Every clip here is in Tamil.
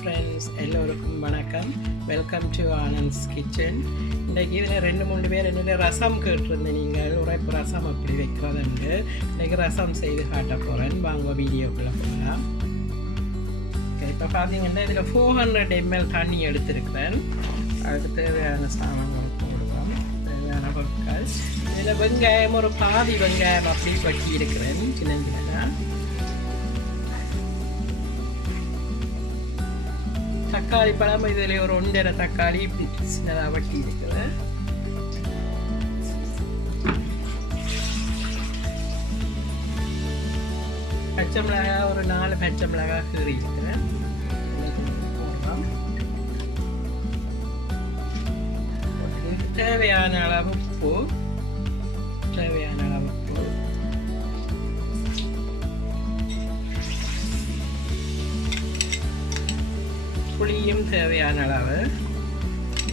ஃப்ரெண்ட்ஸ், எல்லோருக்கும் வணக்கம். Welcome to Anand's kitchen. இன்றைக்கி இதில் 2-3 பேர் என்னென்ன ரசம் கேட்டிருந்தேன். நீங்கள் உரைப்பு ரசம் அப்படி வைக்கிறதுண்டு இன்றைக்கி ரசம் செய்து காட்ட போகிறேன். வாங்க வீடியோக்குள்ளே போகலாம். ஓகே, இப்போ பார்த்தீங்கன்னா இதில் 400 ml தண்ணி எடுத்திருக்கிறேன். அதுக்கு தேவையான சாமான்கள் போடுவோம். தேவையான பொருட்கள் இதில் வெங்காயம் ஒரு பாதி வெங்காயம் அப்படி வட்டி இருக்கிறேன் சின்ன சின்னதாக. தக்காளி பழம் இதில் ஒரு 1.5 தக்காளி சின்னதாக வட்டி இருக்குது. பச்சை மிளகாய் ஒரு 4 பச்சை மிளகாய் கீறி இருக்கிறேன். தேவையான அளவு உப்பு, புளியும் தேவையான அளவு.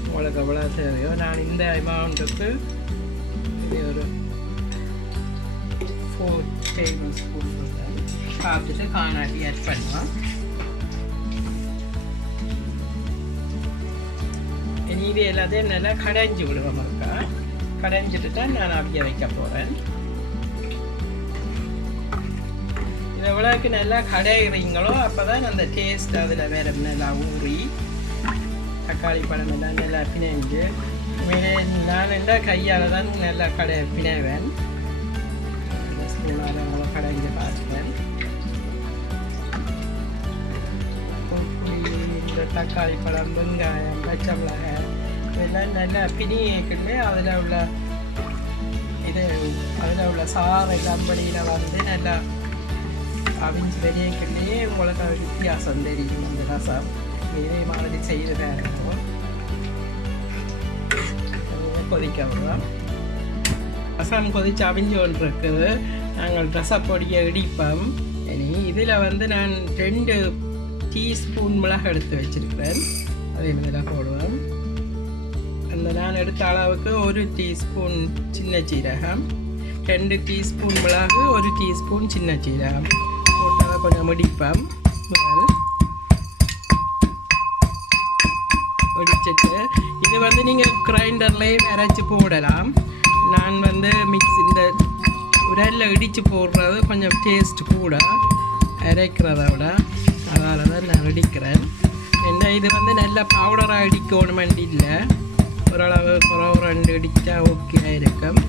உங்களுக்கு எவ்வளோ தேவையோ, நான் இந்த அமௌண்ட்டுக்கு ஒரு 4 tablespoon பார்த்துட்டு காணாட்டி ஆட் பண்ணுவோம். இது எல்லாத்தையும் நல்லா கடைஞ்சி விடுவோம். இருக்கா கடைஞ்சிட்டு தான் நான் அவிய வைக்க போகிறேன். இது எவ்வளோக்கு நல்லா கடைகிறீங்களோ அப்போ தான் அந்த டேஸ்ட் அதில் வேறு நல்லா ஊறி தக்காளி பழம் எல்லாம் நல்லா பிணைஞ்சு நான் என்ன கையால் தான் நல்லா பிணைவேன். ஸ்பூனால் கடைஞ்சி பார்த்துவேன். இந்த தக்காளி பழம், வெங்காயம், பச்சை மிளகாய் இதெல்லாம் நல்லா பிணிக்குள்ளே அதில் உள்ள சாறு கம்பளியில் வந்து நல்லா அவிஞ்சு வெளியேக்குள்ளே உங்களுக்கு வித்தியாசம் தெரியும். அந்த ரசம் இதே மாதிரி செய்து வேணும். கொதிக்க விடுவோம். ரசம் கொதிச்சு அவிஞ்சு ஒன்று இருக்குது. நாங்கள் ரசப்பொடியை இடிப்போம். இனி இதில் வந்து நான் 2 டீஸ்பூன் மிளகு எடுத்து வச்சுருக்கிறேன். அதே மாதிரி போடுவோம். அந்த நான் எடுத்த அளவுக்கு 1 டீஸ்பூன் சின்ன சீரகம், 2 டீஸ்பூன் மிளகு, 1 டீஸ்பூன் சின்ன சீரகம் போட்டால் கொஞ்சம் முடிப்போம். முடிச்சிட்டு இது வந்து நீங்கள் கிரைண்டர்லேயும் அரைச்சி போடலாம். நான் வந்து இந்த உரலில் இடித்து போடுறது கொஞ்சம் டேஸ்ட் கூட அரைக்கிறத விட, அதனால தான் நான் இடிக்கிறேன். என்ன இது வந்து நல்ல பவுடராக இடிக்கணுமெண்டு இல்லை, ஓரளவு குறவு இடித்தா ஓகே இருக்கும்.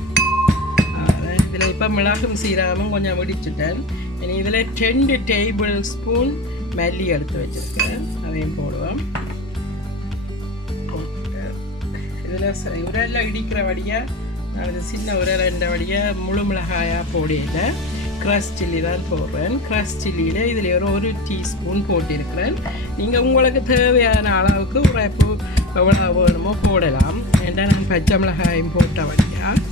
இதில் இப்போ மிளகும் சீரகமும் கொஞ்சம் இடிச்சுட்டேன். இனி இதில் 2 டேபிள் ஸ்பூன் மல்லி எடுத்து வச்சுருக்கேன். அதையும் போடுவோம். இதில் உரலில் இடிக்கிற வழியாக நான் இது சின்ன உரல் வழியாக முழு மிளகாயாக போடையில் க்ரஷ் சில்லி தான் போடுறேன். க்ரஷ் சில்லியில் இதில் ஒரு 1 டீஸ்பூன் போட்டிருக்கிறேன். நீங்கள் உங்களுக்கு தேவையான அளவுக்கு உரைப்பு எவ்வளோ வேணுமோ போடலாம். ஏன்னா நான் பச்சை மிளகாயும் போட்ட வழியாக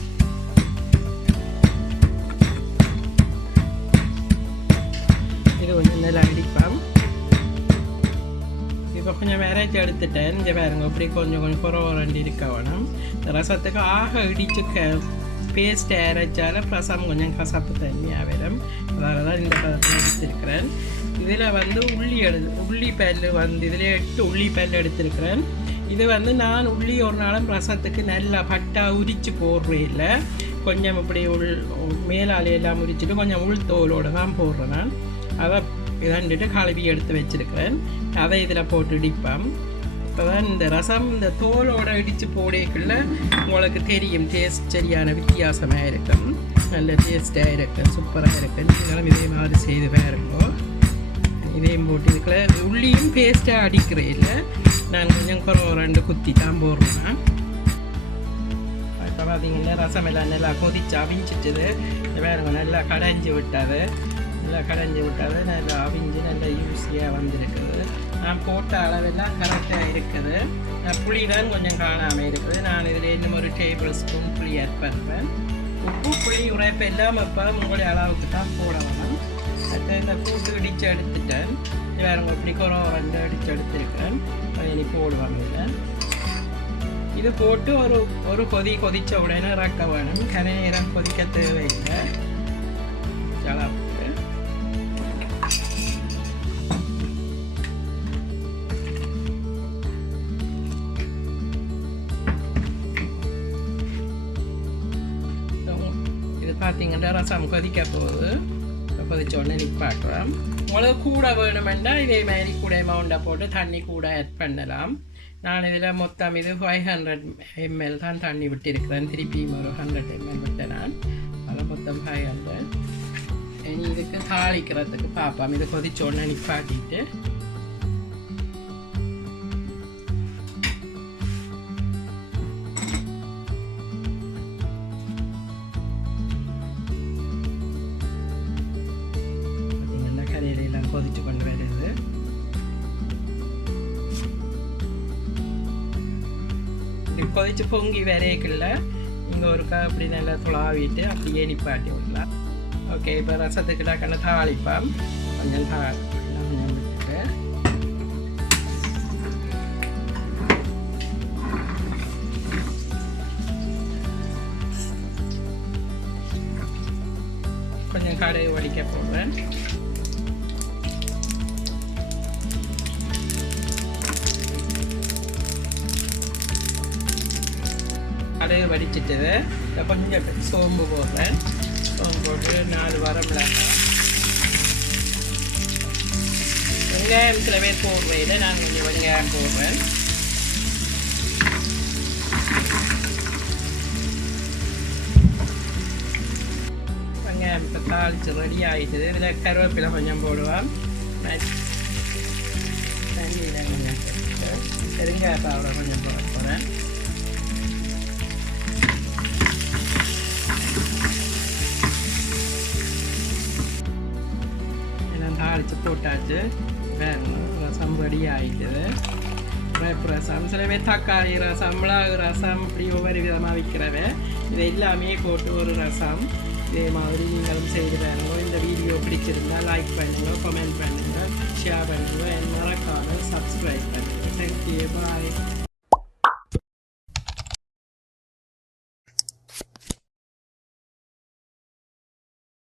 இது கொஞ்சம் நல்லா அடிப்பேன். இப்போ கொஞ்சம் அரைச்சி எடுத்துட்டேன். இங்கே பாருங்க, அப்படி கொஞ்சம் குறவரண்டி இருக்க வேணும். இந்த ரசத்துக்கு ஆக இடித்து பேஸ்ட் அரைச்சால ரசம் கொஞ்சம் கசப்பு தண்ணியாக வரும். அதனால தான் இந்த பதத்தில் எடுத்திருக்கிறேன். இதில் வந்து உள்ளி பல் வந்து இதில் 8 உள்ளி பல் எடுத்திருக்கிறேன். இது வந்து நான் உள்ளி ஒரு நாளும் ரசத்துக்கு நல்லா பட்டா உரித்து போடுறேன். இல்லை கொஞ்சம் இப்படி மேலாலையெல்லாம் உரிச்சிட்டு கொஞ்சம் தோலோடு தான் போடுறேன். நான் அதை இதண்டுட்டு கழுவி எடுத்து வச்சுருக்கிறேன். அதை இதில் போட்டு இடிப்பேன். இப்போ தான் இந்த ரசம் இந்த தோலோடு இடித்து போடக்குள்ள உங்களுக்கு தெரியும் டேஸ்ட் சரியான வித்தியாசமாக இருக்கும். நல்ல டேஸ்ட்டாக இருக்கும், சூப்பராக இருக்கும். நீங்களும் இதே மாதிரி செய்து பாருங்க. இதையும் போட்டு இதுக்குள்ள உள்ளியும் பேஸ்ட்டாக அடிக்கிறேன். இல்லை நான் கொஞ்சம் குறவு 2 குத்தி தான் போடுறேன். இப்போ பார்த்தீங்கன்னா ரசம் எல்லாம் நல்லா கொதிச்சு அவிஞ்சிட்டுது. வேறு நல்லா கடைஞ்சி விட்டாது. நல்லா அவிஞ்சு நல்லா யூஸியாக வந்திருக்குது. நான் போட்ட அளவெல்லாம் கரெக்டாக இருக்குது. புளி தான் கொஞ்சம் காணாமல் இருக்குது. நான் இதில் இன்னும் ஒரு டேபிள் ஸ்பூன் புளி ஆட் பண்ணுவேன். உப்பு புளி உரைப்பு எல்லாம் இப்போ உங்களுடைய அளவுக்கு தான் போட வேணும். அடுத்து இந்த கூட்டு இடித்து எடுத்துட்டேன். வேறு இப்படி குறவு 2 அடித்து எடுத்துருக்கேன். அதை இனி போடுவாங்க. இல்லை இது போட்டு ஒரு கொதித்த உடனே இறக்க வேணும். கரை நேரம் கொதிக்க தேவையில்லை. பார்த்தீங்கன்னா ரசம் கொதிக்க போகுது. கொதிச்ச உடனே நிப்பாட்டுறோம். உங்களுக்கு கூட வேணுமெண்டா இதே மாதிரி கூட அமௌண்ட்டாக போட்டு தண்ணி கூட ஆட் பண்ணலாம். நான் இதில் மொத்தம் இது 500 ml தான் தண்ணி விட்டிருக்கிறேன். திருப்பியும் ஒரு 100 ml விட்டேன் நான். அதில் மொத்தம் 500. இனி இதுக்கு தாளிக்கிறதுக்கு பார்ப்போம். இது கொதிச்ச உடனே நிப்பாட்டிட்டு கொதிச்சு கொண்டு வருது. இது கொதிச்சு பொங்கி வரைக்குள்ள இங்கே ஒருக்கா அப்படி நல்லா துளாவிட்டு அப்படியே நிப்பாட்டி விடலாம். ஓகே, இப்போ ரசத்துக்கு டக்குன்னு தாளிப்போம். கொஞ்சம் கொஞ்சம் விட்டுட்டு கொஞ்சம் கடுகு வடிக்க போடுறேன். கடுகு வடிச்சிட்டது. கொஞ்சம் சோம்பு போடுறேன். சோம்பு போட்டு 4 வரமிளகாய். வெங்காயம் சில பேர் போடுறேன். நான் கொஞ்சம் வெங்காயம் போடுறேன். வெங்காயம் இப்போ தாளித்து ரெடி ஆகிட்டுது. இதில் கருவேப்பிலை கொஞ்சம் போடுவேன். தண்ணியில் கொஞ்சம் போட்டு பெருங்காய பவுடர் கொஞ்சம் போட போகிறேன். தாளித்து போட்டாச்சு. ரசம் ரெடி ஆகிட்டுது. வேப்பு ரசம், சில பேர் தக்காளி ரசம், மிளகு ரசம், இப்படி ஒவ்வொரு விதமாக விற்கிறவே இது எல்லாமே போட்டு ஒரு ரசம். இதே மாதிரி நீங்களும் செய்து பாருங்க. இந்த வீடியோ பிடிச்சிருந்தால் லைக் பண்ணுங்கள், கமெண்ட் பண்ணுங்கள், ஷேர் பண்ணுங்கள், மறக்காமல் சப்ஸ்கிரைப் பண்ணுங்கள். தேங்க்யூ, பாய்.